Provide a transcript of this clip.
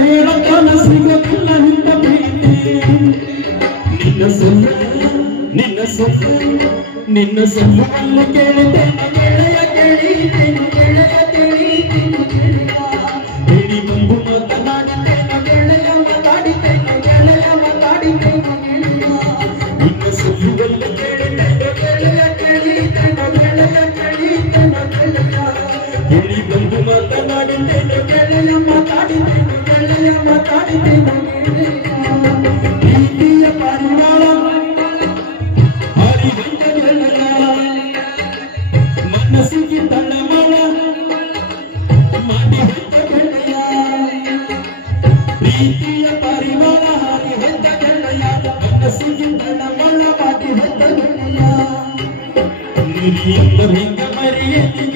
ಹೇಳತನ ಸಿಗಲಿಲ್ಲ ನಿನ್ನ ಪ್ರೀತಿ ನಿನ್ನ ಸೊಲ್ಲನ್ನು ಕೇಳಿದ್ದೇನೆ ಗೆಳೆಯ ಕೇಳಿದ್ದೇನೆ ಗೆಳೆಯ ಕೇಳಿದ್ದೇನೆ ಹೇಳಿ ಬಂದು ಮಾತನಾಡಿದ್ದೇನೆ ಗೆಳೆಯ ಮಾತಾಡಿದ್ದೇನೆ ಗೆಳೆಯ ಮಾತಾಡಿದ್ದೇನೆ ನಿನ್ನ ಸೊಲ್ಲನ್ನು ಕೇಳಿದ್ದೇನೆ ಗೆಳೆಯ ಕೇಳಿದ್ದೇನೆ ಗೆಳೆಯ ಕೇಳಿದ್ದೇನೆ ಗೆಳೆಯ ಹೇಳಿ ಬಂದು ಮಾತನಾಡಿದ್ದೇನೆ ಗೆಳೆಯ ಮಾತಾಡಿದ್ದೇನೆ ಗೆಳೆಯ ಮಾತಾಡಿದ್ದೇನೆ ಪ್ರೀತಿಯ ಪರಿವಾರ ಮನಸ್ಸಿಗೆ ತಳಮಳ ಮಾಡಿ ಹೊತ್ತ ಗೆಳೆಯ ಪ್ರೀತಿಯ ಪರಿವಾರ ಹಾರಿ ಹೊತ್ತ ಗೆಳೆಯ ಮನಸ್ಸಿಗೆ ತಳಮಳ ಮಾಡಿ ಹೊತ್ತ ಗೆಳೆಯ ನುರಿಯಿಂದ ಹಿಂಗ ಮರಿಯಲ್ಲಿ